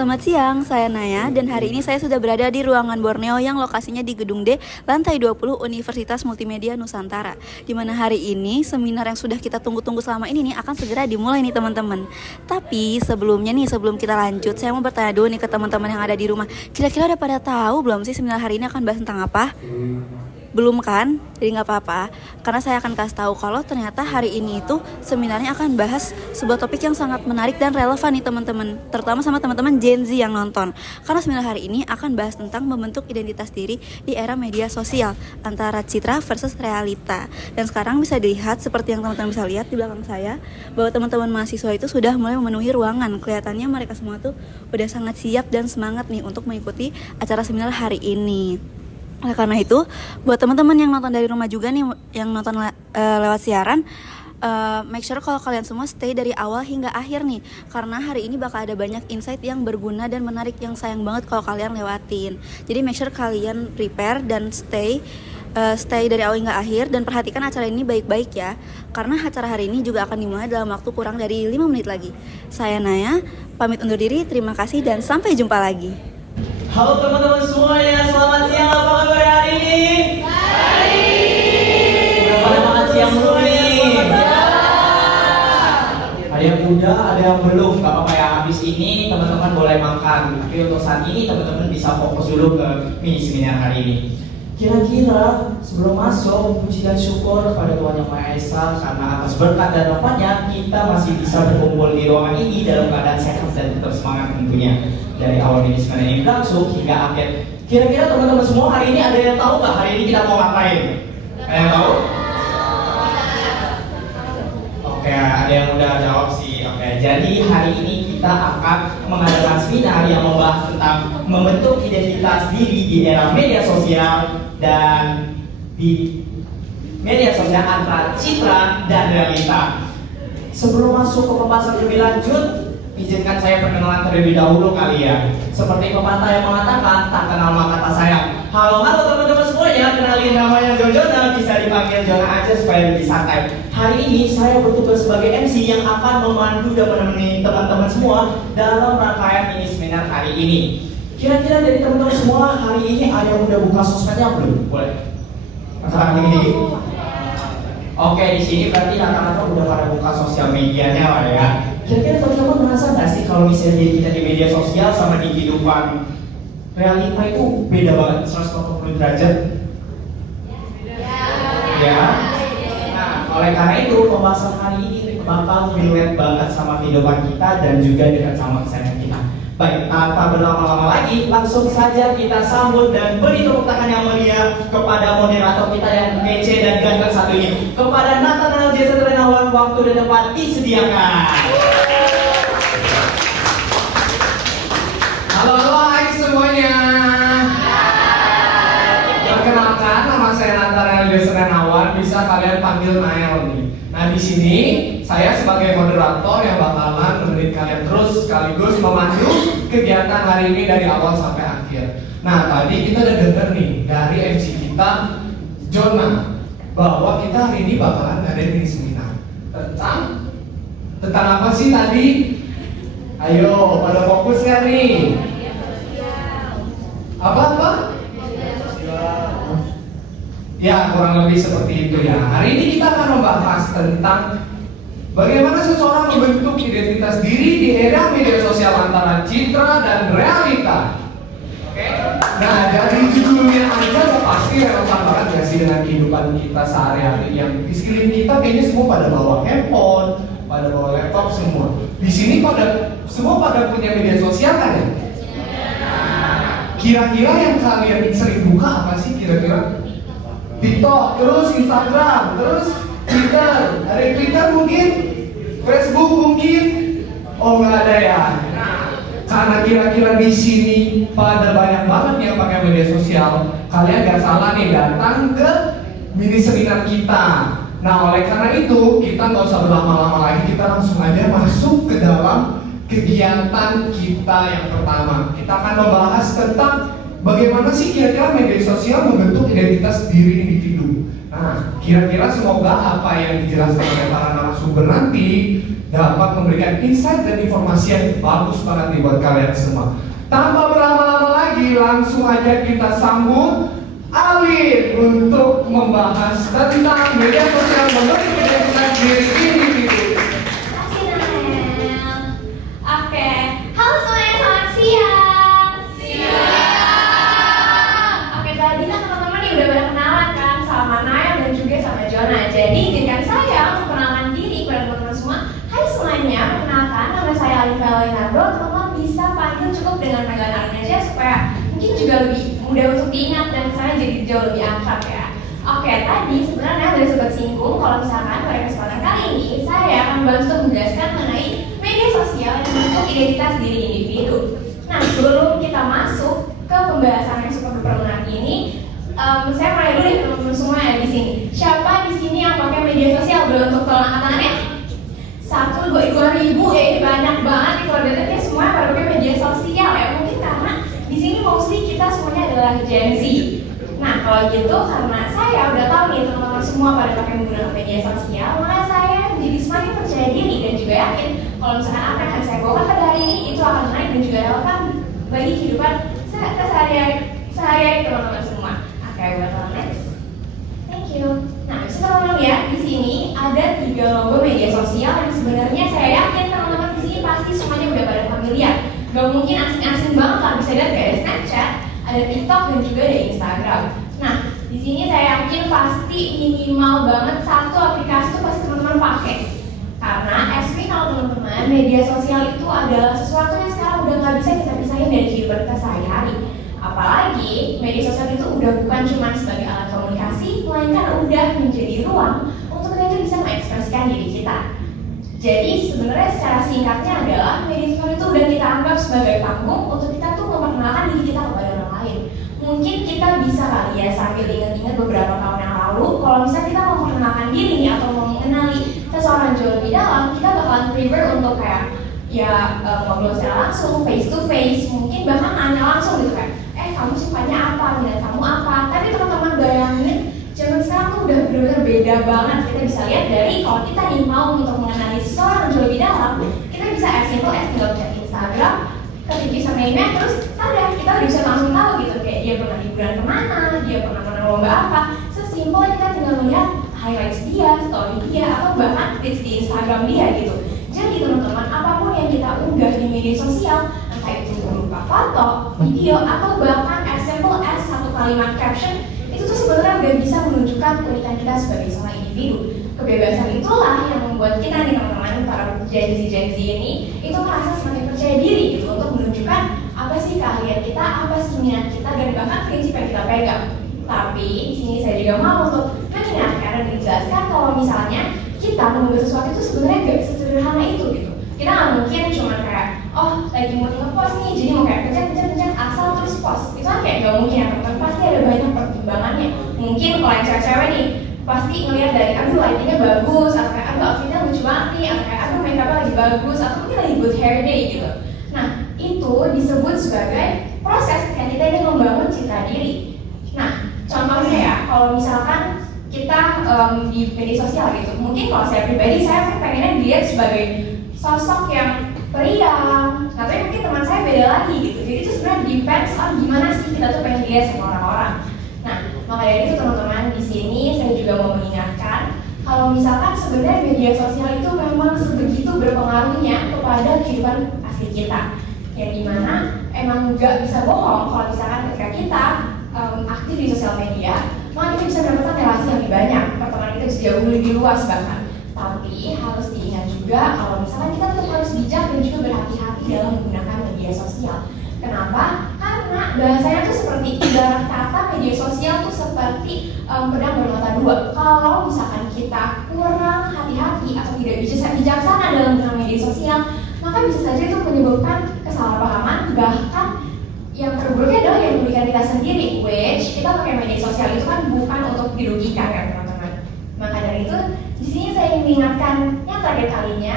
selamat siang. Saya Naya dan hari ini saya sudah berada di ruangan Borneo yang lokasinya di Gedung D, lantai 20 Universitas Multimedia Nusantara. Di mana hari ini seminar yang sudah kita tunggu-tunggu selama ini nih akan segera dimulai nih teman-teman. Tapi sebelumnya nih, sebelum kita lanjut, saya mau bertanya dulu nih ke teman-teman yang ada di rumah. Kira-kira udah pada tahu belum sih seminar hari ini akan bahas tentang apa? Belum kan? Jadi nggak apa-apa, karena saya akan kasih tahu kalau ternyata hari ini itu seminarnya akan bahas sebuah topik yang sangat menarik dan relevan nih teman-teman, terutama sama teman-teman Gen Z yang nonton. Karena seminar hari ini akan bahas tentang membentuk identitas diri di era media sosial, antara citra versus realita. Dan sekarang bisa dilihat seperti yang teman-teman bisa lihat di belakang saya, bahwa teman-teman mahasiswa itu sudah mulai memenuhi ruangan. Kelihatannya mereka semua tuh udah sangat siap dan semangat nih untuk mengikuti acara seminar hari ini. Oleh karena itu, buat teman-teman yang nonton dari rumah juga nih, yang nonton lewat siaran, make sure kalau kalian semua stay dari awal hingga akhir nih, karena hari ini bakal ada banyak insight yang berguna dan menarik yang sayang banget kalau kalian lewatin. Jadi make sure kalian prepare dan stay dari awal hingga akhir, dan perhatikan acara ini baik-baik ya, karena acara hari ini juga akan dimulai dalam waktu kurang dari 5 menit lagi. Saya Naya, pamit undur diri, terima kasih dan sampai jumpa lagi. Halo teman-teman semuanya, selamat siang. Apa kabar hari ini? Baik. Udah pada makan siang belum nih? Ada yang udah, ada yang belum. Gak apa-apa ya, habis ini teman-teman boleh makan. Tapi untuk saat ini teman-teman bisa fokus dulu ke mini seminar hari ini. Kira-kira sebelum masuk, puji dan syukur kepada Tuhan Yang Maha Esa karena atas berkat dan rahmat-Nya kita masih bisa berkumpul di ruangan ini dalam keadaan sehat dan tetap semangat tentunya. Dari awal mini seminar ini berlangsung hingga akhir. Kira-kira teman-teman semua hari ini ada yang tahu nggak hari ini kita mau ngapain? Ada yang tahu? Oke, ada yang udah jawab sih. Oke, jadi hari ini kita akan mengadakan seminar yang membahas tentang membentuk identitas diri di era media sosial dan di media sosial antara citra dan realita. Sebelum masuk ke pembahasan lebih lanjut, izinkan saya perkenalan terlebih dahulu kali ya. Seperti pepatah yang mengatakan, tak kenal maka tak sayang. Halo teman-teman semuanya, kenalin namanya Jona, bisa dipanggil Jona aja supaya lebih santai. Hari ini saya bertugas sebagai MC yang akan memandu dan menemani teman-teman semua dalam rangkaian mini seminar hari ini. Kira-kira dari teman-teman semua hari ini ada yang udah buka sosmednya belum? Boleh? Masalah tinggi-tinggi? Oke, di sini berarti rata-rata udah pada buka sosial medianya lah ya. Kira-kira teman-teman merasa nggak sih kalau misalnya kita di media sosial sama di kehidupan realita itu beda banget 180 derajat? Ya. Nah, oleh karena itu pembahasan hari ini bakal relate banget sama kehidupan kita dan juga dekat sama kesehatan kita. Baik, tanpa berlama-lama lagi, langsung saja kita sambut dan beri tepuk tangan yang meriah kepada moderator kita yang kece dan ganteng satu ini. Kepada Nathanael Jason Renawan, waktu dan tempat disediakan. Halo, hai semuanya. Perkenalkan, nama saya Nathanael Jason Renawan, bisa kalian panggil Nael nih. Nah, di sini saya sebagai moderator yang bakalan menemani kalian terus sekaligus memandu kegiatan hari ini dari awal sampai akhir. Nah, tadi kita udah denger nih dari MC kita, Jona, bahwa kita hari ini bakalan ngadain mini seminar tentang apa sih tadi? Ayo, pada fokus kan nih? Apa? Ya, kurang lebih seperti itu ya. Hari ini kita akan membahas tentang bagaimana seseorang membentuk identitas diri di era media sosial antara citra dan realita. Oke? Nah, dari judulnya aja udah pasti relevan banget ya sih dengan kehidupan kita sehari-hari. Yang di sekeliling kita kayaknya semua pada bawa handphone, pada bawa laptop semua. Di sini semua pada punya media sosial kan ya? Kira-kira yang kalian sering buka apa sih kira-kira? TikTok, terus Instagram, terus Twitter. Ada yang Twitter mungkin? Facebook mungkin? Oh, nggak ada ya? Nah, karena kira-kira di sini pada banyak banget yang pakai media sosial, kalian gak salah nih datang ke mini seminar kita. Nah, oleh karena itu kita nggak usah berlama-lama lagi, kita langsung aja masuk ke dalam kegiatan kita yang pertama. Kita akan membahas tentang bagaimana sih kira-kira media sosial membentuk identitas diri individu. Nah, kira-kira semoga apa yang dijelaskan oleh para narasumber nanti dapat memberikan insight dan informasi yang bagus banget nih buat kalian semua. Tanpa berlama-lama lagi, langsung aja kita sambut Alin untuk membahas tentang media sosial membentuk identitas diri individu. Makasih Nael. Oke, halo semuanya, selamat siang. Oke, tadi kan teman-teman udah pada kenalan kan sama Nael dan juga sama Jonah. Jadi izinkan saya untuk perkenalkan diri kepada teman-teman semua. Hai semuanya, perkenalkan nama saya Alin Leonardo. Teman-teman bisa panggil cukup dengan panggilan Alin aja supaya mungkin juga lebih mudah untuk diingat dan saya jadi jauh lebih akrab ya. Oke, tadi sebenarnya udah sempat singgung kalau misalkan pada kesempatan kali ini saya akan bantu menjelaskan mengenai media sosial yang membentuk identitas diri individu. Nah, sebelum kita masuk ke pembahasan yang super duper menarik ini, saya mulai dulu ya teman-teman semua ya di sini. Siapa di sini yang pakai media sosial? Boleh untuk tolong angkat tangannya? 1, 2 ribu ya, ini banyak banget nih kalau dilihat ya semua pada pakai media sosial ya. Mungkin karena di sini mostly kita semuanya adalah Gen Z. Nah kalau gitu karena saya udah tahu nih teman-teman semua pada pakai menggunakan media sosial, maka saya menjadi semakin percaya diri dan juga yakin kalau misalkan apa yang akan saya bawakan pada hari ini itu akan menarik dan juga relevan bagi kehidupan sehari-hari teman-teman semua. Oke, buat next. Thank you. Nah, bisa teman-teman ya, di sini ada 3 logo media sosial yang sebenarnya saya yakin teman-teman di sini pasti semuanya udah pada familiar. Gak mungkin asing-asing banget lah, bisa lihat kayak ada Snapchat, ada TikTok dan juga ada Instagram. Nah, di sini saya yakin pasti minimal banget 1 aplikasi itu pasti teman-teman pakai. Karena as we know teman-teman, media sosial itu adalah sesuatu yang sekarang udah nggak bisa kita pisahin dari kehidupan kita sehari-hari. Apalagi media sosial itu udah bukan cuma sebagai alat komunikasi, melainkan udah menjadi ruang untuk kita bisa mengekspresikan diri kita. Jadi sebenarnya secara singkatnya adalah media sosial itu udah kita anggap sebagai panggung untuk kita tuh memperkenalkan diri kita kepada orang lain. Mungkin kita bisa kali ya sambil ingat-ingat beberapa tahun yang lalu, kalau misalnya kita mau memperkenalkan diri atau mau mengenali seseorang jauh lebih dalam, kita bakalan prefer untuk kayak ya ngobrol secara langsung, face to face, mungkin bahkan nanya langsung gitu kan. Kamu sukanya apa, minat kamu apa? Tapi teman-teman bayangin, zaman sekarang tuh udah benar-benar beda banget. Kita bisa lihat dari kalau kita nih mau untuk mengenali seseorang jauh lebih dalam, kita bisa as simple as tinggal chat Instagram, ketik username-nya, terus ada kita udah bisa langsung tahu gitu kayak dia pernah liburan kemana, dia pernah lomba apa. Sesimpel kita tinggal melihat highlights dia, story dia, atau bahkan feeds di Instagram dia gitu. Jadi teman-teman, apapun yang kita unggah di media sosial, entah itu berupa foto, video, atau bahkan as simple as 1 kalimat caption, itu tuh sebenarnya udah bisa menunjukkan keunikan kita sebagai seorang individu. Kebebasan itulah yang membuat kita nih teman-teman, para Gen Z ini, itu merasa semakin percaya diri gitu untuk menunjukkan apa sih keahlian kita, apa sih minat kita, dan bahkan prinsip yang kita pegang. Tapi di sini saya juga mau untuk mengingatkan dan menjelaskan kalau misalnya kita mengambil sesuatu itu sebenarnya gak sesederhana itu gitu. Kita nggak mungkin cuma kayak, oh lagi mau nge-post nih, jadi mau kayak pencet asal terus post. Itu kan kayak gak mungkin ya teman-teman, pasti ada banyak pertimbangannya. Mungkin kalau yang cewek-cewek nih, pasti ngelihat dari aduh lightingnya bagus, atau kayak aduh outfitnya lucu banget nih, atau kayak aduh makeupnya lagi bagus, atau mungkin lagi good hair day gitu. Nah itu disebut sebagai proses ketika kita ingin membangun citra diri. Nah contohnya ya, kalau misalkan kita di media sosial gitu, mungkin kalau saya pribadi saya pengennya dilihat sebagai sosok yang periang, tapi mungkin teman saya beda lagi gitu. Jadi itu sebenarnya depends on gimana sih kita tuh pengen dilihat sama orang-orang. Nah, maka dari itu teman-teman di sini saya juga mau mengingatkan kalau misalkan sebenarnya media sosial itu memang sebegitu berpengaruhnya kepada kehidupan asli kita. Yang dimana emang nggak bisa bohong kalau misalkan ketika kita aktif di sosial media, maka kita bisa mendapatkan relasi yang lebih banyak, pertemanan kita bisa jauh lebih luas bahkan. Tapi harus diingat juga kalau misalkan kita tetap harus bijak dan juga berhati-hati dalam menggunakan media sosial. Kenapa? Karena bahasanya tuh seperti ibarat kata media sosial tuh seperti pedang bermata dua. Kalau misalkan kita kurang hati-hati atau tidak bijaksana dalam menggunakan media sosial, maka bisa saja itu menyebabkan kesalahpahaman, bahkan yang terburuknya adalah yang merugikan kita sendiri, which kita pakai media sosial itu kan bukan untuk dirugikan kan teman-teman. Maka dari itu, di sini saya ingin mengingatkan yang terakhir kalinya,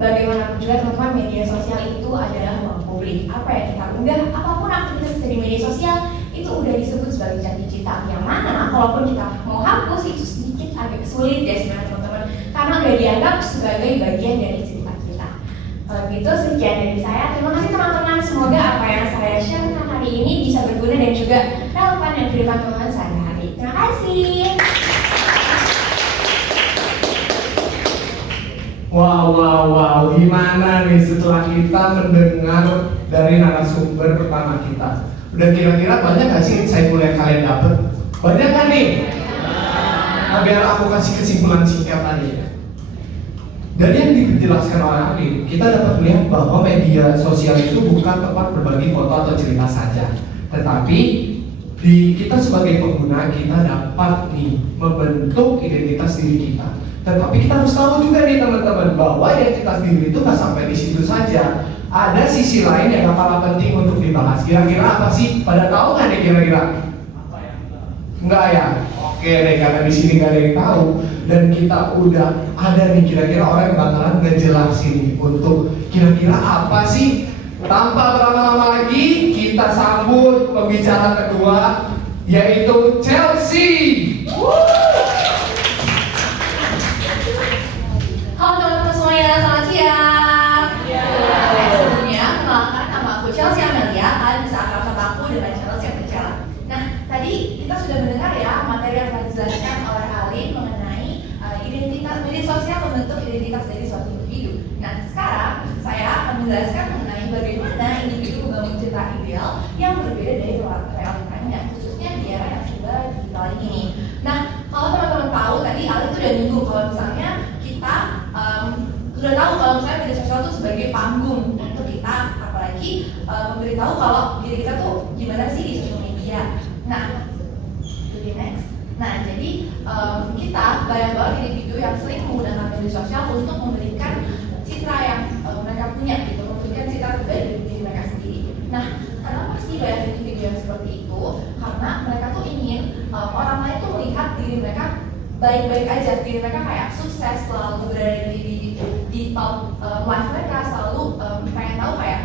bagaimanapun juga teman-teman media sosial itu adalah ruang publik. Apa yang kita unggah, apapun aktivitas dari media sosial itu udah disebut sebagai jati digital. Yang mana, kalaupun kita mau hapus itu sedikit agak sulit deh sebenarnya teman-teman, karena udah dianggap sebagai bagian dari cerita Kalau gitu sekian dari saya. Terima kasih teman-teman. Semoga apa yang saya share hari ini bisa berguna dan juga relevan dengan kehidupan teman-teman sehari-hari. Terima kasih. Wow, gimana nih setelah kita mendengar dari narasumber pertama kita? Udah kira-kira banyak gak sih insight yang kalian dapet? Banyak kan nih? Nah, biar aku kasih kesimpulan singkat tadi ya. Dari yang dijelaskan oleh Ali, kita dapat melihat bahwa media sosial itu bukan tempat berbagi foto atau cerita saja, tetapi kita sebagai pengguna kita dapat nih membentuk identitas diri kita. Tetapi kita harus tahu juga nih teman-teman bahwa identitas diri itu nggak sampai di situ saja. Ada sisi lain yang gak kalah penting untuk dibahas. Kira-kira apa sih? Pada tahu nggak nih kira-kira? Enggak ya? Oke deh, karena di sini nggak ada yang tahu dan kita udah ada nih kira-kira orang yang bakalan ngejelasin nih untuk kira-kira apa sih. Tanpa berlama-lama lagi, kita sambut pembicara kedua yaitu Chelsea. Halo teman-teman semuanya, selamat siang. Sebelumnya, kenalkan nama aku Chelsea Amelia. Kalian bisa akrab sama aku dengan Chelsea atau Cella. Nah, tadi kita sudah mendengar ya materi yang telah dijelaskan oleh Alin mengenai identitas media sosial membentuk identitas dari suatu individu. Nah, sekarang saya akan menjelaskan mengenai bagaimana individu membangun cerita ideal yang berbeda dari realitanya, khususnya di era yang serba digital ini. Nah, kalau teman-teman tahu tadi Alin itu udah nyinggung kalau misalnya kita sudah tahu kalau misalnya media sosial itu sebagai panggung untuk kita, apalagi memberitahu kalau diri kita tuh gimana sih di sosial media. Nah, lebih next. Nah, jadi kita banyak banget individu yang sering menggunakan media sosial untuk memberikan citra yang mereka punya gitu, memberikan citra terbaik dari diri mereka sendiri. Nah, kenapa sih banyak individu yang seperti itu? Karena mereka tuh ingin orang lain tuh melihat diri mereka baik-baik aja, diri mereka kayak sukses, selalu berada di top life mereka, selalu pengen tahu kayak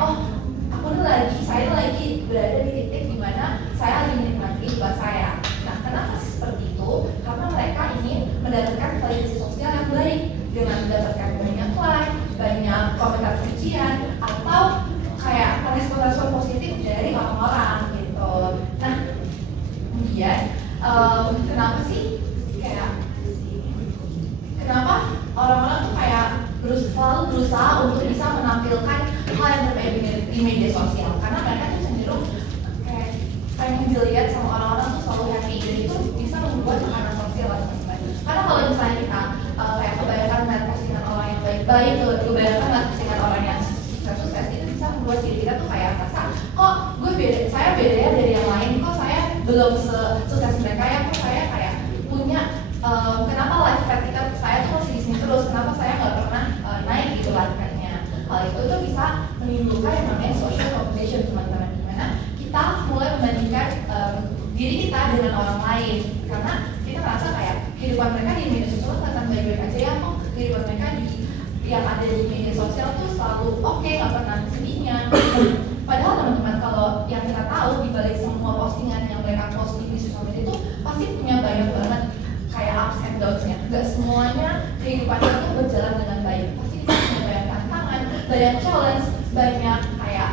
saya lagi berada di titik dimana saya lagi menikmati kehidupan saya. Nah, kenapa seperti itu? Karena mereka ingin mendapatkan validasi sosial yang baik dengan mendapatkan banyak like, banyak komentar pujian, atau kayak respon-respon positif dari orang-orang gitu. Nah, kemudian kenapa sih kenapa orang-orang tuh kayak selalu berusaha untuk bisa menampilkan hal yang terbaik di media sosial, karena mereka tuh cenderung kayak pengen dilihat sama orang-orang tuh selalu happy, dan itu bisa membuat tekanan sosial teman-teman. Karena kalau misalnya kita kayak kebanyakan melihat postingan orang yang baik-baik, kebanyakan melihat postingan orang yang sukses, itu bisa membuat diri kita tuh kayak merasa kok saya beda ya dari yang lain, kok saya belum sukses mereka ya, kok saya kayak punya kenapa lifestyle saya tuh masih di sini terus, kenapa saya nggak pernah naik gitu lifestyle-nya. Hal itu tuh bisa menimbulkan yang namanya social competition teman-teman, dimana kita mulai membandingkan diri kita dengan orang lain, karena kita merasa kayak kehidupan mereka di media sosial akan baik-baik aja ya, kok kehidupan mereka yang ada di media sosial tuh selalu oke, nggak pernah sedihnya. Padahal teman-teman, kalau yang kita tahu di balik semua postingan yang mereka posting di sosial media itu pasti punya banyak banget kayak ups and downs-nya. Gak semuanya kehidupannya tuh berjalan dengan baik. Pasti kita punya banyak tantangan, banyak challenge, banyak kayak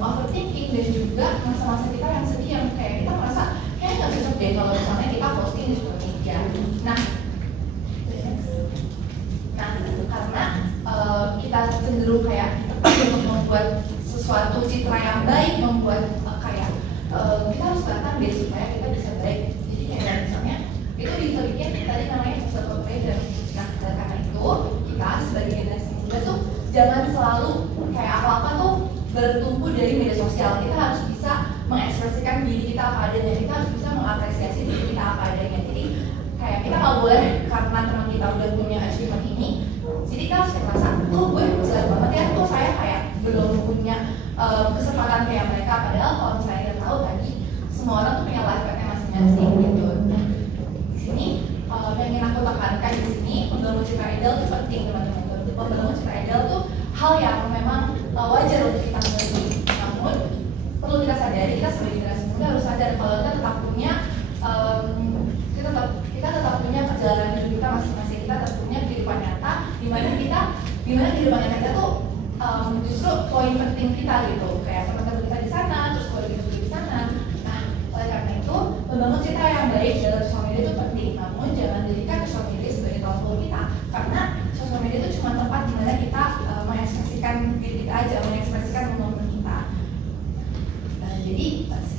overthinking, dan juga masa-masa kita yang sedih yang kayak kita merasa kayak gak cocok deh kalau misalnya kita posting di sosial media. Nah, karena kita cenderung kayak untuk membuat sesuatu citra yang baik, membuat kayak kita harus kelihatan deh supaya kita bisa baik. Jadi kayak misalnya itu bisa bikin tadi namanya social comparison. Nah, karena itu kita sebagai generasi muda tuh jangan selalu kayak apa-apa tuh bertumpu dari media sosial. Kita harus bisa mengekspresikan diri kita apa adanya, kita harus bisa mengapresiasi diri kita apa adanya. Jadi kayak kita nggak boleh karena teman kita udah punya achievement ini, jadi kita harus merasa tuh gue jelek banget ya, tuh saya kayak belum punya kesempatan kayak mereka. Padahal kalau misalnya kita tahu tadi semua orang tuh punya life path-nya masing-masing gitu. Di sini yang ingin aku tekankan di sini, membangun citra ideal itu penting teman-teman. Membangun citra ideal tuh hal yang memang wajar untuk kita miliki. Namun perlu kita sadari, kita sebagai generasi muda harus sadar kalau kita tetap punya kita tetap punya perjalanan hidup kita masing-masing. Kita tetap punya kehidupan nyata, dimana kehidupan nyata kita tuh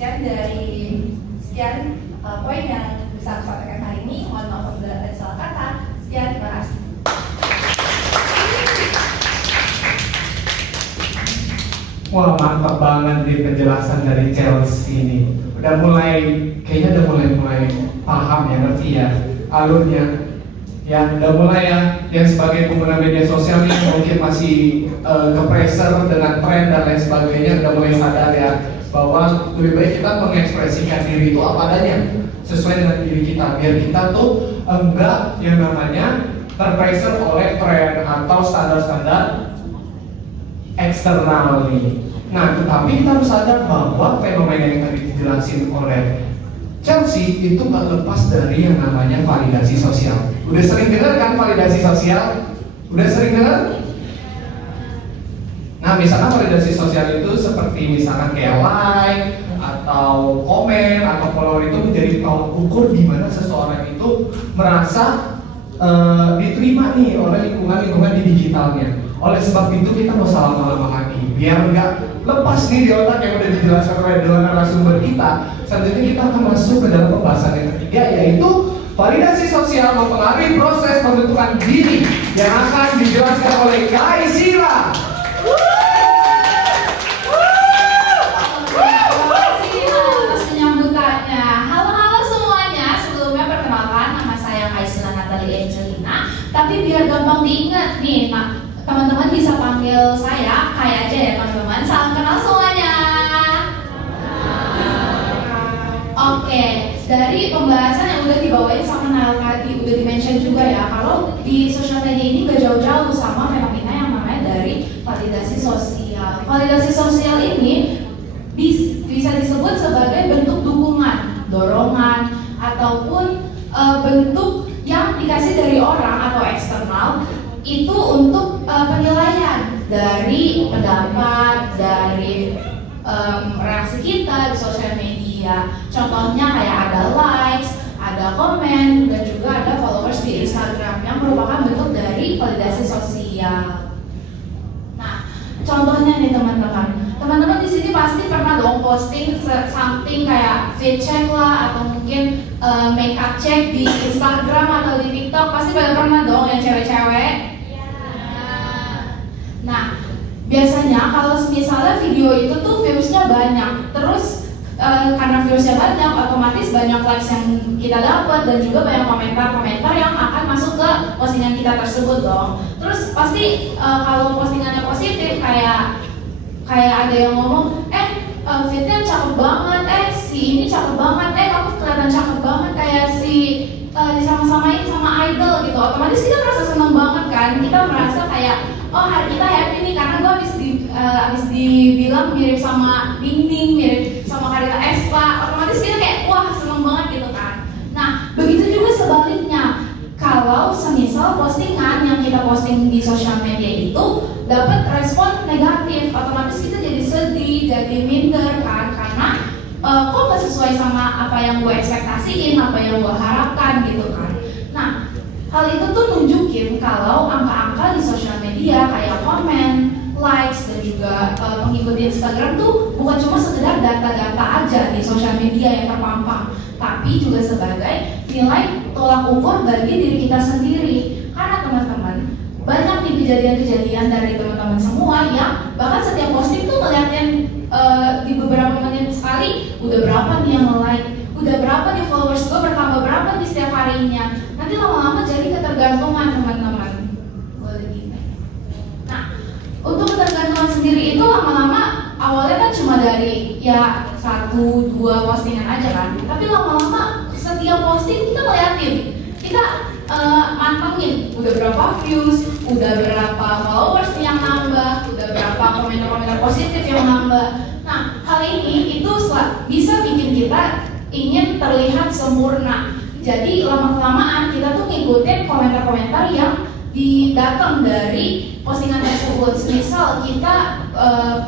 Sekian poin yang bisa aku sampaikan hari ini. Mohon maaf apabila ada salah kata. Sekian, terima kasih. Wah, mantap banget nih penjelasan dari Chelsea ini. Kayaknya udah mulai paham ya, ngerti ya alurnya. Ya, udah mulai ya, yang sebagai pengguna media sosial nih mungkin masih ke-pressure dengan tren dan lain sebagainya, udah mulai sadar ya bahwa lebih baik kita mengekspresikan diri itu apa adanya sesuai dengan diri kita, biar kita tuh enggak yang namanya terpressure oleh tren atau standar-standar eksternal nih. Nah, tetapi kita harus sadar bahwa fenomena yang tadi dijelasin oleh Chelsea itu gak lepas dari yang namanya validasi sosial. Udah sering dengar kan validasi sosial? Udah sering dengar? Nah, misalkan validasi sosial itu seperti misalkan kayak like atau komen atau follower itu menjadi tolak ukur di mana seseorang itu merasa diterima nih oleh lingkungan di digitalnya. Oleh sebab itu kita mau lama-lama lagi biar nggak lepas nih di otak yang udah dijelaskan oleh dua narasumber kita. Selanjutnya kita akan masuk ke dalam pembahasan yang ketiga, yaitu validasi sosial mempengaruhi proses pembentukan diri yang akan dijelaskan oleh Kaisira. Penyambutannya. Halo semuanya. Sebelumnya perkenalkan, nama saya Kaisila Natalie Angelina. Tapi biar gampang diingat nih, teman-teman bisa panggil saya Kai aja ya teman-teman. Salam kenal semuanya. Oke, dari pembahasan yang udah dibawain sama Nael tadi, udah di-mention juga ya, kalau di sosial media ini gak jauh-jauh sama fenomena yang namanya dari validasi sosial. Validasi sosial ini bisa disebut sebagai bentuk dukungan, dorongan, ataupun bentuk yang dikasih dari orang atau eksternal itu untuk penilaian dari pendapat, dari reaksi kita di sosial media. Contohnya kayak ada likes, ada komen, dan juga ada followers di Instagram yang merupakan bentuk dari validasi sosial. Nah, contohnya nih teman-teman di sini pasti pernah dong posting something kayak fit check lah, atau mungkin makeup check di Instagram atau di TikTok. Pasti pada pernah dong yang cewek-cewek. Nah, biasanya kalau misalnya video itu tuh viewsnya banyak, terus karena viewsnya banyak, otomatis banyak likes yang kita dapat dan juga banyak komentar-komentar yang akan masuk ke postingan kita tersebut dong. Terus pasti kalau postingannya positif, kayak ada yang ngomong, fitnya cakep banget, si ini cakep banget, kamu kelihatan cakep banget kayak si disama-samain sama idol gitu. Otomatis kita merasa seneng banget kan, kita merasa kayak oh hari kita happy nih karena gue habis dibilang mirip sama Dinding, mirip sama Karina Espa. Otomatis kita kayak wah seneng banget gitu kan. Nah begitu juga sebaliknya, kalau semisal postingan yang kita posting di sosial media itu dapat respon negatif, otomatis kita jadi sedih, jadi minder kan, karena kok gak sesuai sama apa yang gue ekspektasiin, apa yang gue harapkan gitu kan. Nah hal itu tuh nunjukin kalau angka-angka di sosial media kayak komen, likes, dan juga pengikut di Instagram tuh bukan cuma sekedar data-data aja di sosial media yang terpampang, tapi juga sebagai nilai tolak ukur bagi diri kita sendiri. Karena teman-teman, banyak nih kejadian-kejadian dari teman-teman semua yang bahkan setiap posting tuh ngeliatin di beberapa menit sekali, udah berapa nih yang like, udah berapa nih followers gue bertambah berapa nih setiap harinya. Nanti lama-lama jadi ketergantungan teman-teman. Boleh gini. Nah, untuk ketergantungan sendiri itu lama-lama awalnya kan cuma dari ya 1-2 postingan aja kan. Tapi lama-lama setiap posting kita ngeliatin, kita mantengin udah berapa views, udah berapa followers yang nambah, udah berapa komentar-komentar positif yang nambah. Nah, hal ini itu bisa bikin kita ingin terlihat sempurna. Jadi lama-kelamaan kita tuh ngikutin komentar-komentar yang datang dari postingan tersebut. Misal kita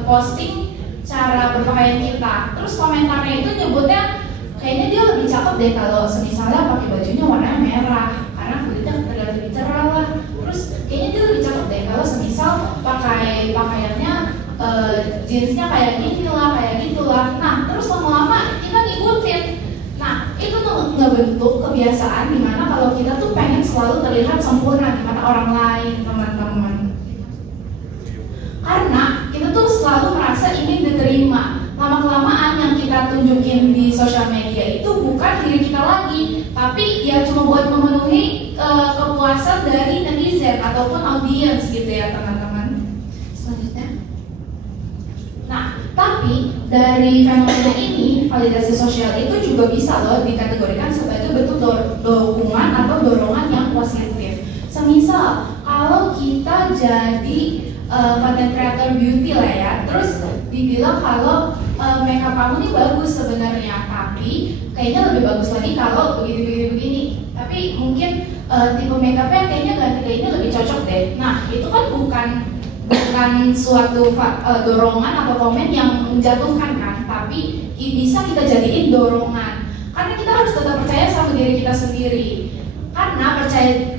posting cara berpakaian kita, terus komentarnya itu nyebutnya kayaknya dia lebih cakep deh kalau semisalnya pakai bajunya warnanya merah karena kulitnya terlihat lebih cerah lah. Terus kayaknya dia lebih cakep deh kalau semisal pakai pakaiannya jeansnya kayak gini lah, kayak gitulah. Nah terus lama-lama ngebentuk kebiasaan dimana kalau kita tuh pengen selalu terlihat sempurna di mata orang lain, teman-teman. Karena kita tuh selalu merasa ingin diterima. Lama-kelamaan yang kita tunjukin di sosial media itu bukan diri kita lagi, tapi ya cuma buat memenuhi kepuasan dari netizen ataupun audiens gitu ya teman-teman. Selanjutnya. Nah, tapi dari fenomena ini, validasi sosial itu juga bisa loh dikategorikan sebagai bentuk dukungan atau dorongan yang positif. Semisal, kalau kita jadi content creator beauty lah ya, terus dibilang kalau makeup kamu nih bagus sebenarnya, tapi kayaknya lebih bagus lagi kalau begini. Tapi mungkin tipe makeupnya kayaknya ganti ke ini lebih cocok deh. Nah, itu kan bukan suatu dorongan atau komen yang menjatuhkan kan, tapi bisa kita jadiin dorongan. Karena kita harus tetap percaya sama diri kita sendiri. Karena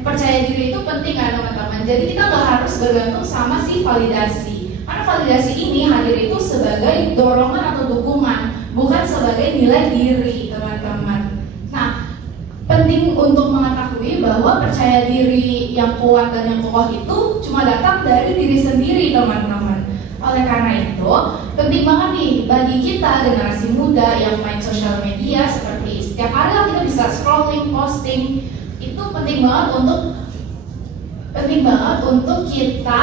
percaya diri itu penting kan teman-teman. Jadi kita nggak harus bergantung sama si validasi. Karena validasi ini hadir itu sebagai dorongan atau dukungan, bukan sebagai nilai diri teman-teman. Nah, penting untuk mengetahui bahwa percaya diri yang kuat dan yang kokoh itu cuma datang dari diri sendiri teman-teman. Oleh karena itu, penting banget nih bagi kita generasi muda yang main sosial media seperti setiap hari lah kita bisa scrolling, posting. Itu penting banget untuk kita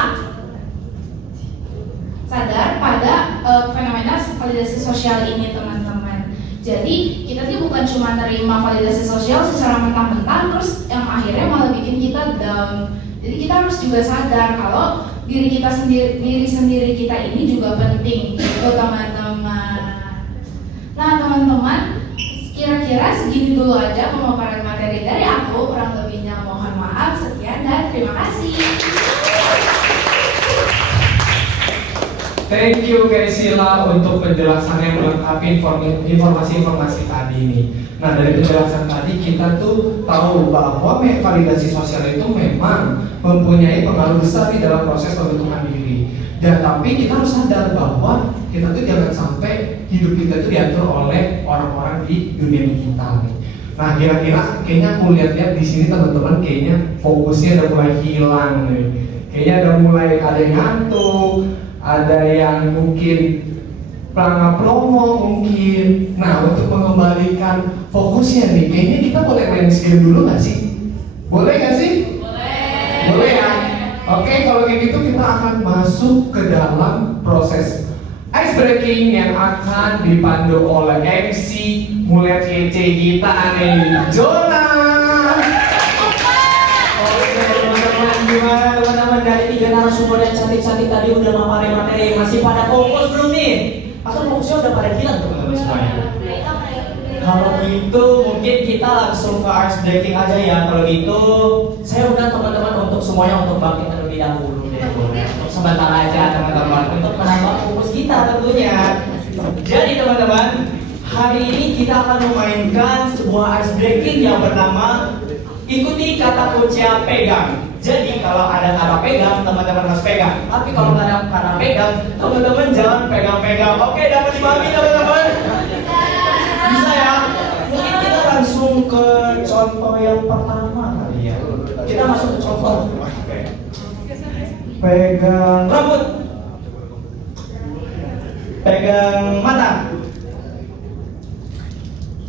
sadar pada fenomena validasi sosial ini teman-teman. Jadi kita tuh bukan cuma nerima validasi sosial secara mentah-mentah terus yang akhirnya malah bikin kita down. Jadi kita harus juga sadar kalau diri sendiri kita ini juga penting gitu teman-teman. Nah teman-teman, kira-kira segini dulu aja pemaparan materi dari aku. Kurang lebihnya mohon maaf. Sekian dan terima kasih. Thank you guys Sheila untuk penjelasan yang melengkapi informasi-informasi tadi ini. Nah dari penjelasan tadi kita tuh tahu bahwa validasi sosial itu memang mempunyai pengaruh besar di dalam proses pembentukan diri. Dan tapi kita harus sadar bahwa kita tuh jangan sampai hidup kita tuh diatur oleh orang-orang di dunia digital nih. Nah kira-kira kayaknya aku lihat-lihat di sini teman-teman kayaknya fokusnya udah mulai hilang nih. Kayaknya udah mulai ada yang ngantuk, ada yang mungkin pelanggan promo mungkin. Nah untuk mengembalikan fokusnya nih, kayaknya kita boleh main game dulu nggak sih? Boleh nggak sih? Boleh ya? Oke, kalau kayak gitu kita akan masuk ke dalam proses ice breaking yang akan dipandu oleh MC mulai kece kita nih, Jonas. Oke teman-teman, gimana teman-teman dari 3 narasumber yang cantik-cantik tadi udah memaparin materi, masih pada fokus belum nih? Atau fokusnya udah pada hilang teman-teman semuanya? Kalau gitu mungkin kita langsung ke ice breaking aja ya. Kalau gitu saya undang teman-teman untuk semuanya untuk bangkit terlebih dahulu deh. Untuk sebentar aja teman-teman untuk menambah fokus kita tentunya. Jadi teman-teman, hari ini kita akan memainkan sebuah ice breaking yang bernama ikuti kata kunci pegang. Jadi kalau ada kata pegang, teman-teman harus pegang. Tapi kalau nggak ada kata pegang, teman-teman jangan pegang-pegang. Oke, dapat dipahami teman-teman? Bisa ya? Mungkin kita langsung ke contoh yang pertama kali ya. Kita masuk ke contoh. Pegang rambut. Pegang mata.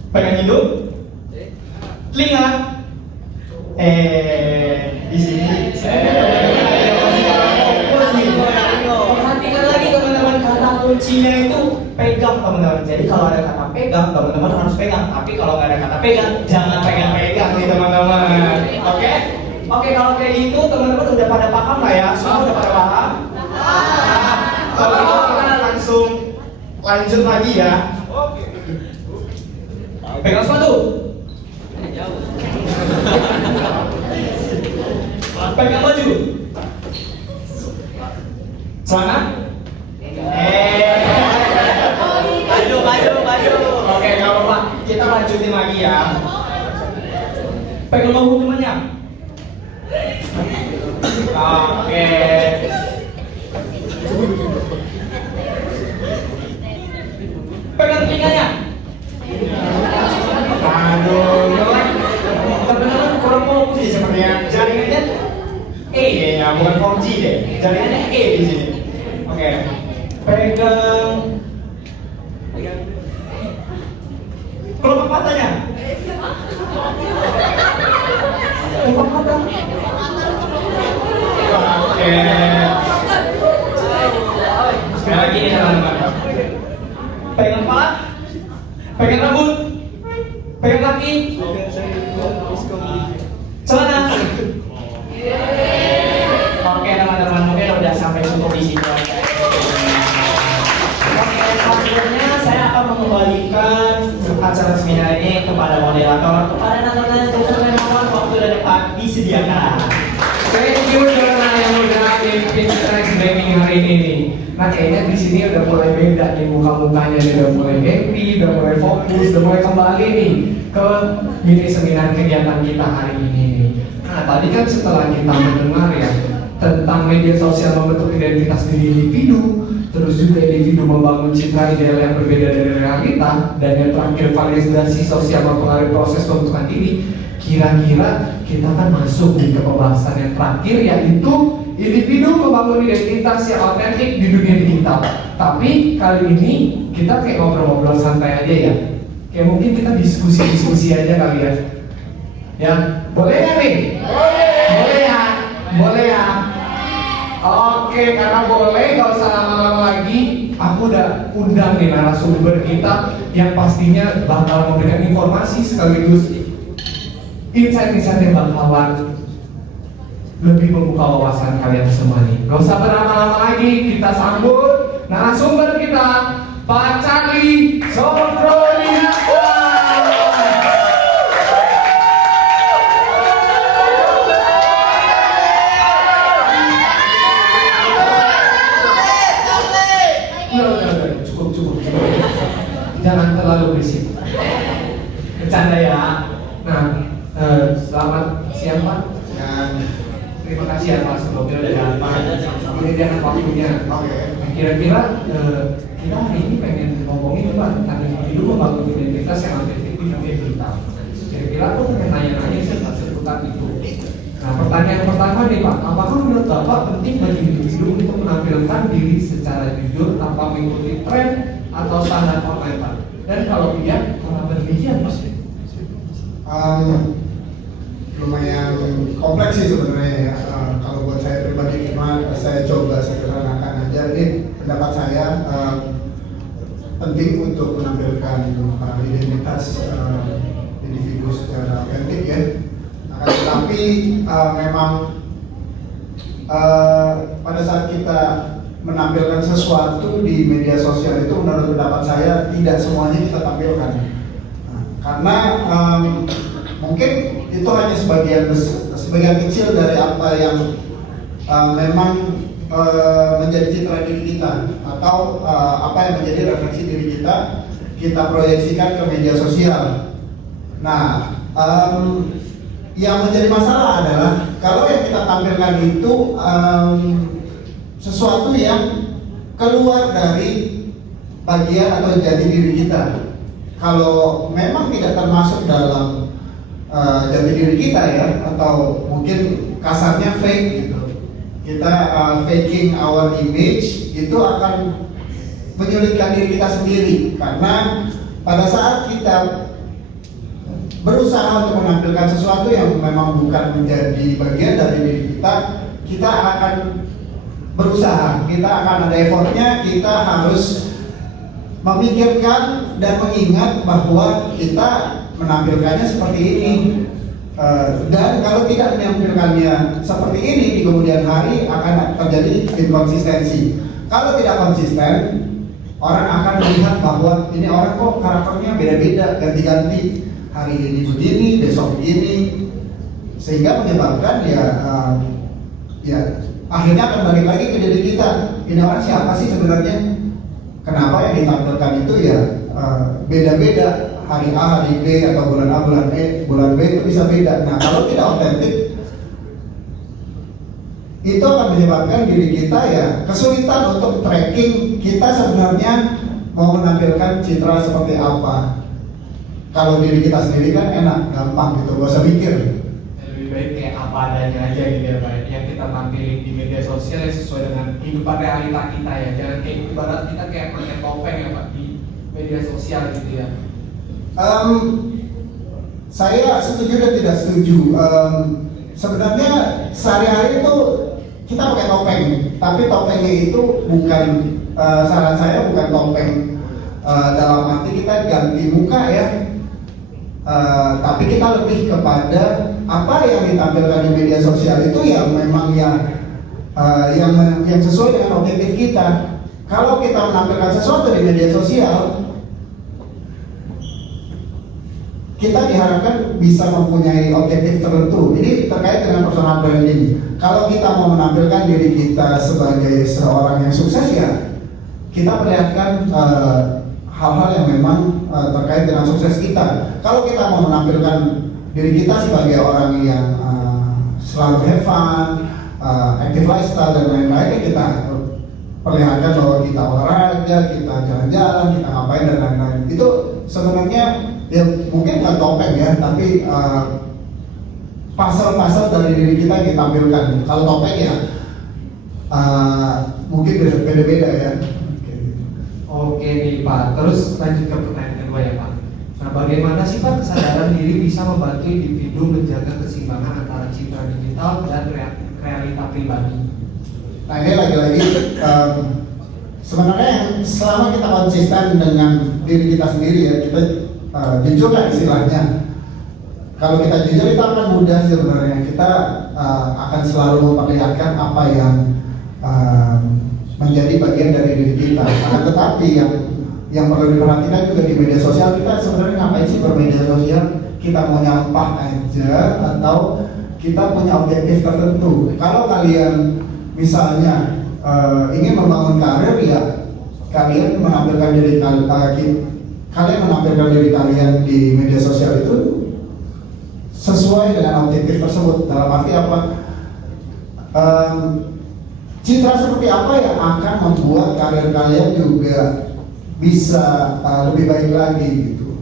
Pegang hidung. Telinga. Di sini. Perhatikan lagi teman-teman, kata kuncinya itu pegang teman-teman. Jadi kalau ada kata pegang, teman-teman harus pegang. Tapi kalau nggak ada kata pegang, jangan pegang-pegang nih teman-teman. Oke? Oke, kalau kayak gitu teman-teman udah pada paham lah ya? Semua udah pada paham? Nah, kalau gitu kita langsung lanjut lagi ya. Pegang sepatu. Pegang baju. Celana. Baju. Oke, nggak apa-apa. Kita lanjutin lagi ya. Pegang bahu temannya. Oke. Pegang telinganya. Aduh, nih sepertinya. Jaringannya E ya, bukan 4G deh. Jaringannya E di sini. Oke. Pegang. Kelompok matanya. Kelompok mata. Oke. Sekali lagi nih teman-teman. Pegang kepala. Pegang rambut. Pegang kaki. Celana. Oke teman-teman, mungkin udah sampai cukup di situ aja. Oke, selanjutnya saya akan mengembalikan acara seminar ini kepada moderator, kepada teman-teman gentleman mohon waktu dan tempat disediakan. Thank you karena yang udah mimpin Trax Gaming hari ini. Nah kayaknya di sini udah mulai beda nih muka-mukanya, nih udah mulai happy, udah mulai fokus, udah mulai kembali nih ke mini seminar kegiatan kita hari ini nih. Nah tadi kan setelah kita mendengar ya tentang media sosial membentuk identitas diri individu, terus juga individu membangun citra ideal yang berbeda dari realita, dan yang terakhir validasi sosial mempengaruhi proses pembentukan diri. Kira-kira kita kan masuk nih ke pembahasan yang terakhir, yaitu individu membangun identitas yang otentik di dunia digital. Tapi kali ini kita kayak ngobrol-ngobrol santai aja ya. Kayak mungkin kita diskusi-diskusi aja kali ya. Ya, boleh nggak nih? Boleh ya? Boleh ya? Oke, karena boleh, gak usah lama-lama lagi. Aku udah undang nih narasumber kita yang pastinya bakal memberikan informasi sekaligus insight-insight yang bakalan lebih membuka wawasan kalian semua nih. Gak usah berlama-lama lagi, kita sambut narasumber kita, Pak Charlie Sodroninato. Cukup. Jangan terlalu berisik. Bercanda ya. Nah, selamat siang Pak. Terima kasih ya Pak sebelumnya udah datang. Ini jangan waktunya. Oke. Kira-kira kita hari ini pengen ngomongin Pak tentang individu membangun identitas yang otentik di dunia digital. Kira-kira aku pengen nanya-nanya seputar itu. Nah, pertanyaan pertama nih Pak, apakah menurut Bapak penting bagi individu untuk menampilkan diri secara jujur tanpa mengikuti tren atau standar online Pak? Dan kalau iya, kenapa demikian Pak? Lumayan kompleks sih sebenarnya ya. Kalau buat saya pribadi cuma saya coba sederhanakan aja. Ini pendapat saya penting untuk menampilkan identitas individu secara otentik ya. Akan tetapi memang pada saat kita menampilkan sesuatu di media sosial itu menurut pendapat saya tidak semuanya kita tampilkan. Karena mungkin itu hanya sebagian kecil dari apa yang memang menjadi citra diri kita atau apa yang menjadi refleksi diri kita proyeksikan ke media sosial. Nah, yang menjadi masalah adalah kalau yang kita tampilkan itu sesuatu yang keluar dari bagian atau jati diri kita. Kalau memang tidak termasuk dalam jati diri kita ya, atau mungkin kasarnya fake gitu, kita faking our image, itu akan menyulitkan diri kita sendiri. Karena pada saat kita berusaha untuk menampilkan sesuatu yang memang bukan menjadi bagian dari diri kita akan berusaha, kita akan ada effortnya, kita harus memikirkan dan mengingat bahwa kita menampilkannya seperti ini. Dan kalau tidak menampilkannya seperti ini di kemudian hari akan terjadi inkonsistensi. Kalau tidak konsisten, orang akan melihat bahwa ini orang kok karakternya beda-beda, ganti-ganti. Hari ini begini, besok begini, sehingga menyebabkan ya akhirnya akan balik lagi ke diri kita. Ini orang siapa sih sebenarnya? Kenapa yang ditampilkan itu ya beda-beda, hari A, hari B, atau bulan A, bulan B itu bisa beda. Nah, kalau tidak otentik, itu akan menyebabkan diri kita ya kesulitan untuk tracking kita sebenarnya mau menampilkan citra seperti apa. Kalau diri kita sendiri kan enak, gampang gitu, gak usah mikir. Lebih baik apa adanya aja gitu ya Pak. Yang kita tampilin di media sosial ya sesuai dengan kehidupan realita kita ya. Jangan kayak ibarat kita kayak pakai topeng ya Pak di media sosial gitu ya. Saya setuju dan tidak setuju. Sebenarnya sehari-hari itu kita pakai topeng, tapi topengnya itu bukan saran saya bukan topeng dalam arti kita ganti muka ya. Tapi kita lebih kepada apa yang ditampilkan di media sosial itu yang memang yang sesuai dengan objektif kita. Kalau kita menampilkan sesuatu di media sosial, kita diharapkan bisa mempunyai objektif tertentu. Ini terkait dengan personal branding. Kalau kita mau menampilkan diri kita sebagai seorang yang sukses ya, kita perlihatkan hal-hal yang memang terkait dengan sukses kita. Kalau kita mau menampilkan diri kita sebagai orang yang selalu have fun, active lifestyle dan lain-lain, kita perlihatkan bahwa kita olahraga, kita jalan-jalan, kita ngapain dan lain-lain. Itu sebenarnya ya mungkin bukan topeng ya, tapi pasal-pasal dari diri kita ditampilkan. Kalau topeng ya mungkin beda-beda ya. Oke nih Pak, terus lanjut ke pertanyaan kedua ya Pak. Nah bagaimana sih Pak kesadaran diri bisa membantu individu menjaga keseimbangan antara citra digital dan realita pribadi? Nah ini lagi-lagi sebenarnya selama kita konsisten dengan diri kita sendiri ya, kita jujur lah istilahnya. Kalau kita jujur itu akan mudah sebenarnya. Kita akan selalu memperlihatkan apa yang menjadi bagian dari diri kita. Tetapi yang perlu diperhatikan juga di media sosial, kita sebenarnya ngapain sih bermedia sosial? Kita mau nyampah aja atau kita punya objektif tertentu? Kalau kalian misalnya ingin membangun karir ya, kalian menampilkan diri kalian menampilkan diri kalian di media sosial itu sesuai dengan objektif tersebut. Dalam arti apa? Citra seperti apa yang akan membuat karir kalian juga bisa lebih baik lagi gitu.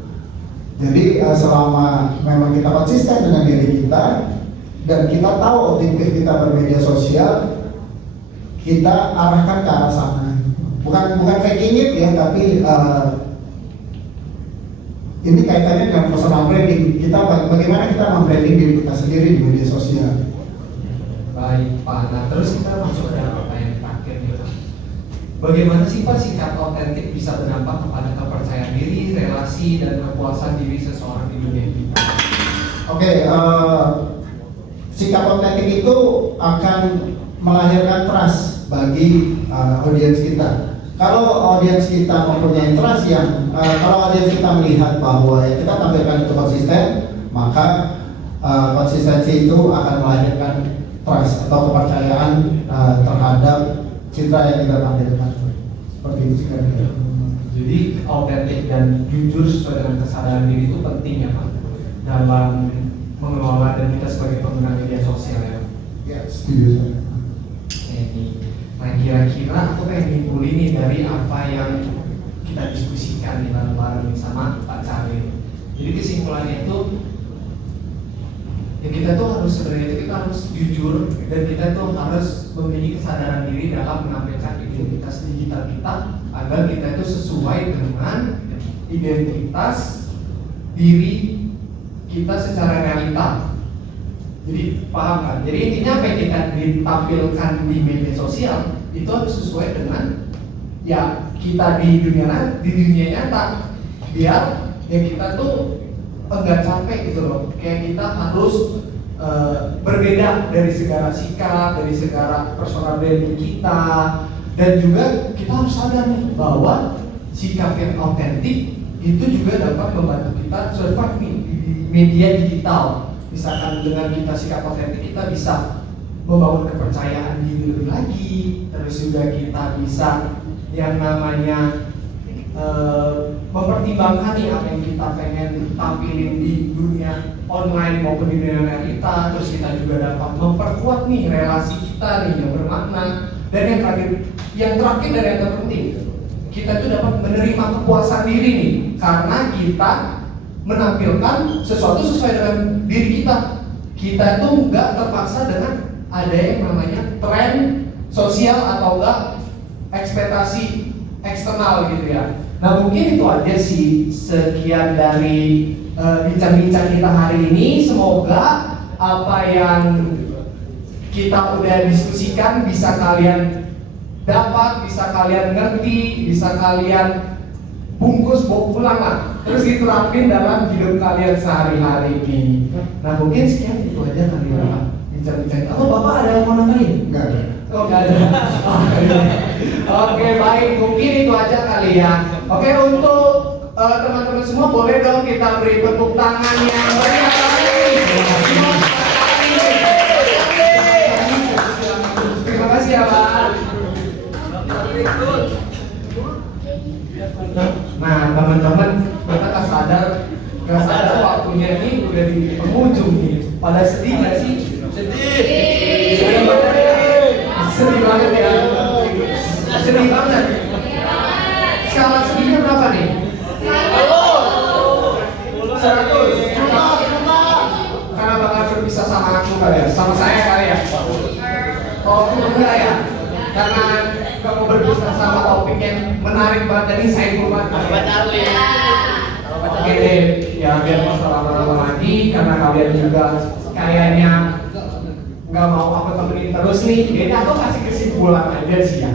Jadi selama memang kita konsisten dengan diri kita dan kita tahu objektif kita bermedia sosial, kita arahkan ke arah sana. Bukan faking it ya, tapi ini kaitannya dengan personal branding. Kita bagaimana kita membranding diri kita sendiri di media sosial. Baik Pak, nah terus kita masuk ke pertanyaan terakhir nih Pak. Bagaimana sih Pak sikap otentik bisa berdampak kepada kepercayaan diri, relasi, dan kepuasan diri seseorang di dunia digital? Oke, sikap otentik itu akan melahirkan trust bagi audiens kita. Kalau audiens kita mempunyai trust kalau audiens kita melihat bahwa yang kita tampilkan itu konsisten, maka konsistensi itu akan melahirkan trust atau kepercayaan terhadap citra yang kita tampilkan. Seperti itu sekali. Jadi autentik dan jujur sesuai dengan kesadaran diri itu penting ya Pak dalam mengelola dan kita sebagai pengguna media sosial ya. Ya, setuju saya. Ini. Nah kira-kira aku pengen nyimpulin nih dari apa yang kita diskusikan di bareng-bareng sama Pak Charlie. Jadi kesimpulannya itu ya kita tuh harus sebenarnya itu kita harus jujur dan kita tuh harus memiliki kesadaran diri dalam menampilkan identitas digital kita agar kita itu sesuai dengan identitas diri kita secara realita. Jadi paham kan? Jadi intinya apa yang kita ditampilkan di media sosial itu harus sesuai dengan ya kita di dunia nyata biar ya kita tuh enggak capek gitu loh. Kayak kita harus berbeda dari segala sikap, dari segala personal branding kita, dan juga kita harus sadar nih bahwa sikap yang autentik itu juga dapat membantu kita survive nih di media digital. Misalkan dengan kita sikap autentik kita bisa membangun kepercayaan diri lebih lagi, terus juga kita bisa yang namanya mempertimbangkan nih apa yang kita pengen tampilin di dunia online maupun di dunia realita. Terus kita juga dapat memperkuat nih relasi kita nih yang bermakna. Dan yang terakhir dan yang terpenting, kita tuh dapat menerima kepuasan diri nih karena kita menampilkan sesuatu sesuai dengan diri kita. kita tuh nggak terpaksa dengan ada yang namanya tren sosial atau enggak ekspektasi eksternal gitu ya. Nah mungkin itu aja sih sekian dari bincang-bincang kita hari ini. Semoga apa yang kita udah diskusikan bisa kalian dapat, bisa kalian ngerti, bisa kalian bungkus bawa pulang lah, terus diterapin dalam hidup kalian sehari-hari ini. Nah mungkin sekian itu aja kali ya bincang-bincang. Atau Bapak ada yang mau nambahin? Enggak ada. Oh nggak ada. Oke baik, mungkin itu aja kali ya. Oke, untuk teman-teman semua boleh dong kita beri tepuk tangan yang meriah lagi. Terima kasih ya Pak. Nah teman-teman, kita nggak sadar waktunya ini udah di penghujung nih. Pada sedih nggak sih? Sedih banget ya. Sedih banget. Skala sedihnya berapa nih? 100. Karena bakal berpisah sama aku kali ya, sama saya kali ya. Oh enggak ya? Karena kamu berpisah sama topik yang menarik banget tadi, saya buat Oke deh, ya biar nggak lama-lama lagi karena kalian juga kayaknya nggak mau aku temenin terus nih. Jadi aku kasih kesimpulan aja sih ya.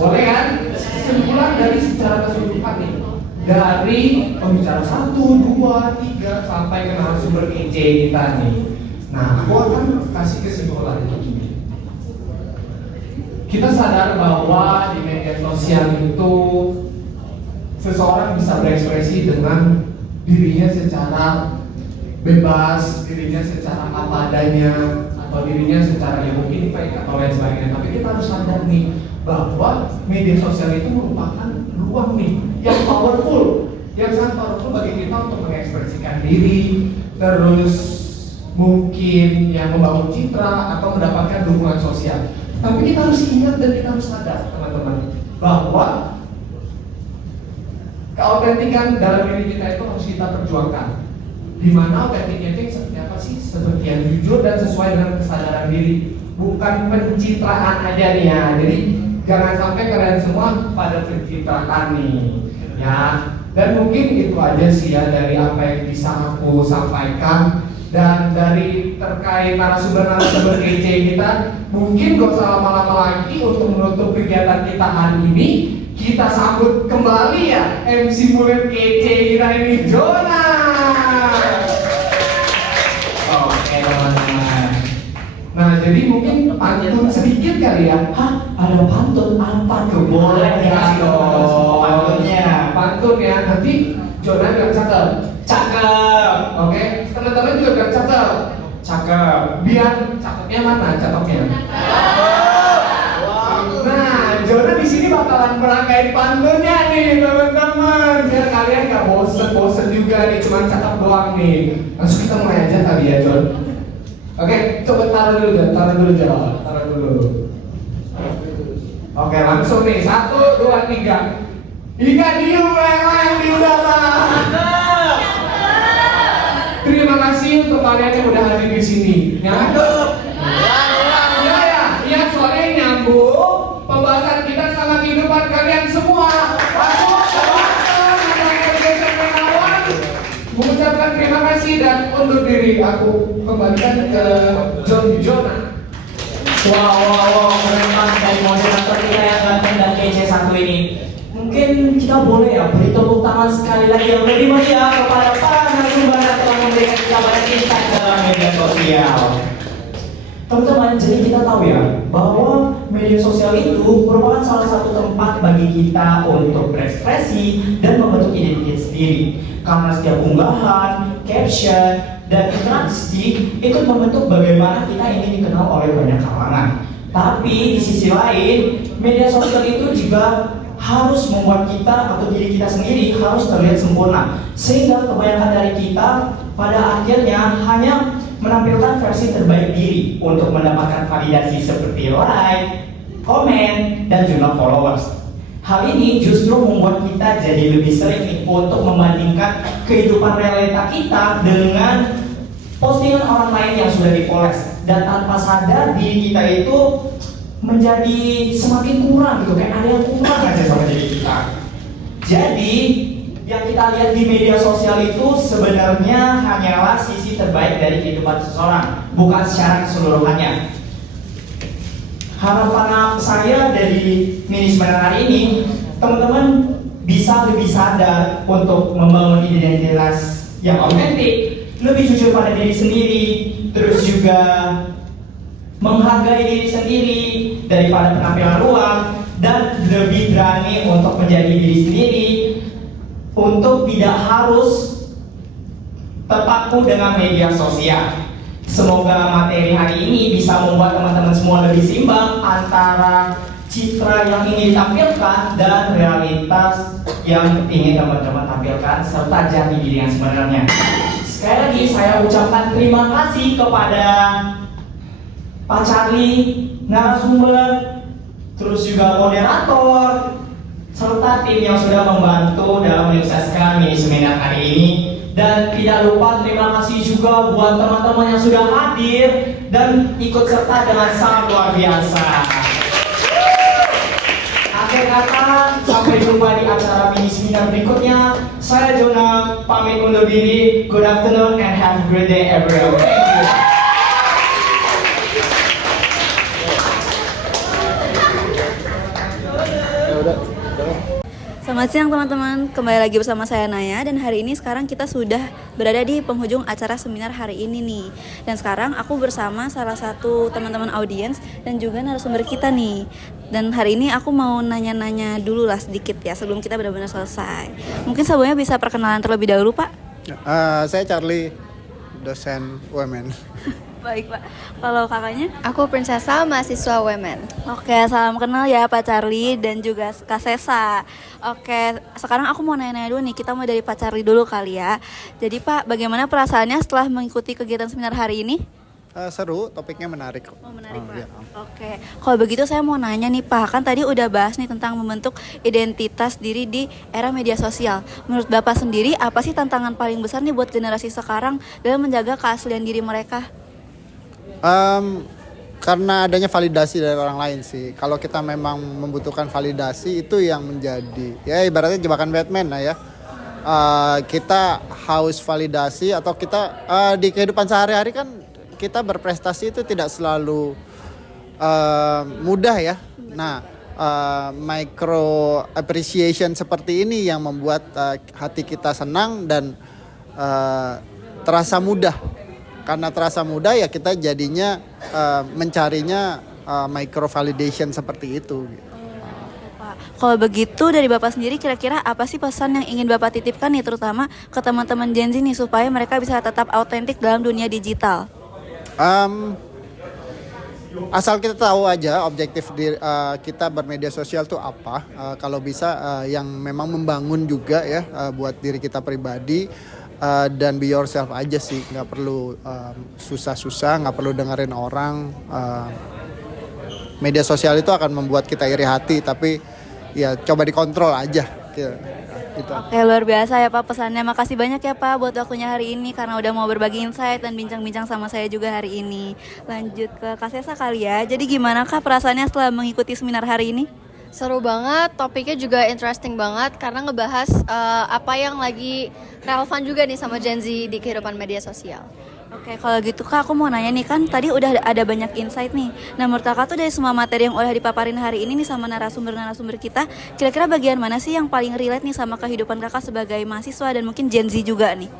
Boleh kan? Kesimpulan dari secara keseluruhan nih. Dari pembicara 1, 2, 3 sampai ke narasumber KJ kita nih. Nah, aku akan kasih kesimpulan begini. Kita sadar bahwa di media sosial itu seseorang bisa berekspresi dengan dirinya secara bebas, dirinya secara apa adanya, atau dirinya secara yang mungkin fake atau lain sebagainya. Tapi kita harus sadar nih bahwa media sosial itu merupakan ruang nih yang powerful, yang sangat powerful bagi kita untuk mengekspresikan diri, terus mungkin yang membangun citra atau mendapatkan dukungan sosial. Tapi kita harus ingat dan kita harus sadar teman-teman bahwa keautentikan dalam diri kita itu harus kita perjuangkan. Dimana autentiknya itu seperti apa sih? Seperti yang jujur dan sesuai dengan kesadaran diri, bukan pencitraan aja nih ya. Jadi jangan sampai kalian semua pada pencitraan nih ya. Dan mungkin itu aja sih ya dari apa yang bisa aku sampaikan. Dan dari terkait narasumber-narasumber KJ kita, mungkin gak usah lama-lama lagi untuk menutup kegiatan kita hari ini. Kita sambut kembali ya MC murid KJ kita ini, Jona. Oke teman-teman. Nah jadi mungkin pantun sedikit kali ya. Hah? Ada pantun apa tuh? Boleh dikasih dong pantunnya. Pantun ya, nanti Jona bilang cakep. Cakep. Oke, teman-teman juga bilang cakep. Cakep. Biar cakepnya mana? Cakepnya. Nah, Jona di sini bakalan merangkai pantunnya nih teman-teman. Biar kalian gak bosen juga nih, cuma cakep doang nih. Langsung kita mulai aja kali ya Jon. Oke, coba taruh dulu Jon, taruh dulu. Oke, langsung nih, 1, 2, 3. Hingga diu melayang di udara. Terima kasih untuk kalian yang udah hadir di sini. Nyambung. Iya, soalnya nyambung. Pembahasan kita sama kehidupan kalian semua. Aku mengucapkan terima kasih dan undur diri. Aku kembalikan ke Jona. Wow, keren banget dari moderator kita yang ganteng dan kece satu ini. Mungkin kita boleh ya beri tepuk tangan sekali lagi yang lebih meriah kepada para narasumber yang telah memberikan kita banyak insight dalam media sosial. Teman-teman, jadi kita tahu ya bahwa media sosial itu merupakan salah satu tempat bagi kita untuk berekspresi dan membentuk identitas diri. Karena setiap unggahan, caption, dan interaksi ikut membentuk bagaimana kita ingin dikenal oleh banyak kalangan. Tapi di sisi lain, media sosial itu juga harus membuat kita atau diri kita sendiri harus terlihat sempurna, sehingga kebanyakan dari kita pada akhirnya hanya menampilkan versi terbaik diri untuk mendapatkan validasi seperti like, komen, dan jumlah followers. Hal ini justru membuat kita jadi lebih sering nih untuk membandingkan kehidupan realita kita dengan postingan orang lain yang sudah dipoles, dan tanpa sadar diri kita itu menjadi semakin kurang gitu, kayak ada yang kurang aja sama diri kita. Jadi yang kita lihat di media sosial itu sebenarnya hanyalah sisi terbaik dari kehidupan seseorang, bukan secara keseluruhannya. Harapan saya dari mini seminar hari ini, teman-teman bisa lebih sadar untuk membangun identitas yang otentik, lebih jujur pada diri sendiri, terus juga menghargai diri sendiri daripada penampilan luar, dan lebih berani untuk menjadi diri sendiri, untuk tidak harus terpaku dengan media sosial. Semoga materi hari ini bisa membuat teman-teman semua lebih seimbang antara citra yang ingin ditampilkan dan realitas yang ingin teman-teman tampilkan, serta jati diri yang sebenarnya. Sekali lagi saya ucapkan terima kasih kepada Pak Charlie, narasumber, terus juga moderator, serta tim yang sudah membantu dalam menyukseskan mini seminar hari ini. Dan tidak lupa terima kasih juga buat teman-teman yang sudah hadir dan ikut serta dengan sangat luar biasa. Akhir kata, sampai jumpa di acara mini seminar berikutnya. Saya Jonah pamit undur diri. Good afternoon and have a great day everyone. Thank you. Selamat siang teman-teman, kembali lagi bersama saya Naya. Dan hari ini sekarang kita sudah berada di penghujung acara seminar hari ini nih. Dan sekarang aku bersama salah satu teman-teman audiens dan juga narasumber kita nih. Dan hari ini aku mau nanya-nanya dulu lah sedikit ya sebelum kita benar-benar selesai. Mungkin sebelumnya bisa perkenalan terlebih dahulu Pak? Saya Charlie, dosen UMN. Baik Pak, kalau kakaknya? Aku Prinsesa, mahasiswa UMN. Oke, salam kenal ya Pak Charlie dan juga Kak Sesa. Oke, sekarang aku mau nanya-nanya dulu nih, kita mau dari Pak Charlie dulu kali ya. Jadi Pak, bagaimana perasaannya setelah mengikuti kegiatan seminar hari ini? Seru, topiknya menarik kok. Oh, menarik Pak. Ya. Oke, kalau begitu saya mau nanya nih Pak, kan tadi udah bahas nih tentang membentuk identitas diri di era media sosial. Menurut Bapak sendiri, apa sih tantangan paling besar nih buat generasi sekarang dalam menjaga keaslian diri mereka? Karena adanya validasi dari orang lain sih. Kalau kita memang membutuhkan validasi, itu yang menjadi ya ibaratnya jebakan Batman lah ya. Kita haus validasi, atau kita di kehidupan sehari-hari kan kita berprestasi itu tidak selalu mudah ya. Nah, micro appreciation seperti ini yang membuat hati kita senang dan terasa mudah. Karena terasa mudah ya kita jadinya mencarinya micro validation seperti itu. Pak, kalau begitu dari Bapak sendiri kira-kira apa sih pesan yang ingin Bapak titipkan nih terutama ke teman-teman Gen Z nih supaya mereka bisa tetap autentik dalam dunia digital? Asal kita tahu aja objektif kita bermedia sosial tuh apa. Kalau bisa yang memang membangun juga ya buat diri kita pribadi. Dan be yourself aja sih, nggak perlu susah-susah, nggak perlu dengerin orang. Media sosial itu akan membuat kita iri hati, tapi ya coba dikontrol aja. Gitu. Oke, luar biasa ya Pak pesannya. Makasih banyak ya Pak buat waktunya hari ini karena udah mau berbagi insight dan bincang-bincang sama saya juga hari ini. Lanjut ke Kak Sesa kali ya. Jadi gimana Kak perasaannya setelah mengikuti seminar hari ini? Seru banget, topiknya juga interesting banget karena ngebahas apa yang lagi relevan juga nih sama Gen Z di kehidupan media sosial. Oke, kalau gitu Kak, aku mau nanya nih, kan tadi udah ada banyak insight nih. Nah, menurut Kakak tuh dari semua materi yang udah dipaparin hari ini nih sama narasumber-narasumber kita, kira-kira bagian mana sih yang paling relate nih sama kehidupan Kakak sebagai mahasiswa dan mungkin Gen Z juga nih?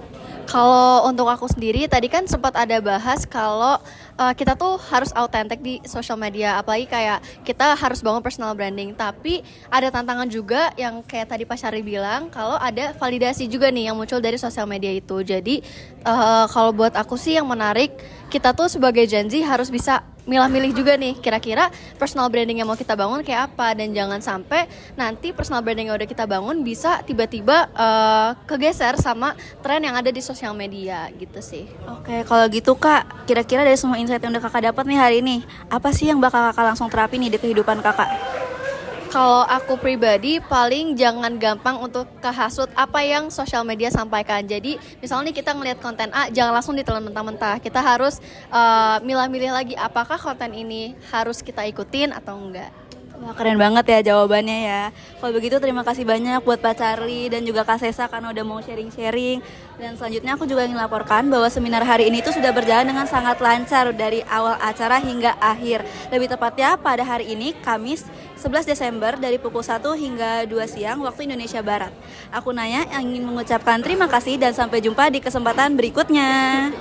Kalau untuk aku sendiri tadi kan sempat ada bahas kalau kita tuh harus autentik di social media, apalagi kayak kita harus bangun personal branding. Tapi ada tantangan juga yang kayak tadi Pak Syari bilang kalau ada validasi juga nih yang muncul dari sosial media itu. Jadi kalau buat aku sih yang menarik, kita tuh sebagai Gen Z harus bisa milah-milih juga nih kira-kira personal branding yang mau kita bangun kayak apa, dan jangan sampai nanti personal branding yang udah kita bangun bisa tiba-tiba kegeser sama tren yang ada di sosial media gitu sih. Oke, kalau gitu Kak, kira-kira dari semua insight yang udah Kakak dapat nih hari ini, apa sih yang bakal Kakak langsung terapin nih di kehidupan Kakak? Kalau aku pribadi paling jangan gampang untuk kehasut apa yang sosial media sampaikan. Jadi misalnya nih kita ngelihat konten A, jangan langsung ditelan mentah-mentah. Kita harus milah-milih lagi apakah konten ini harus kita ikutin atau enggak. Wah, keren banget ya jawabannya ya. Kalau begitu terima kasih banyak buat Pak Charlie dan juga Kak Sesa karena udah mau sharing-sharing. Dan selanjutnya aku juga ingin laporkan bahwa seminar hari ini tuh sudah berjalan dengan sangat lancar dari awal acara hingga akhir. Lebih tepatnya pada hari ini Kamis 11 Desember dari pukul 1 hingga 2 siang waktu Indonesia Barat. Aku Naya yang ingin mengucapkan terima kasih dan sampai jumpa di kesempatan berikutnya.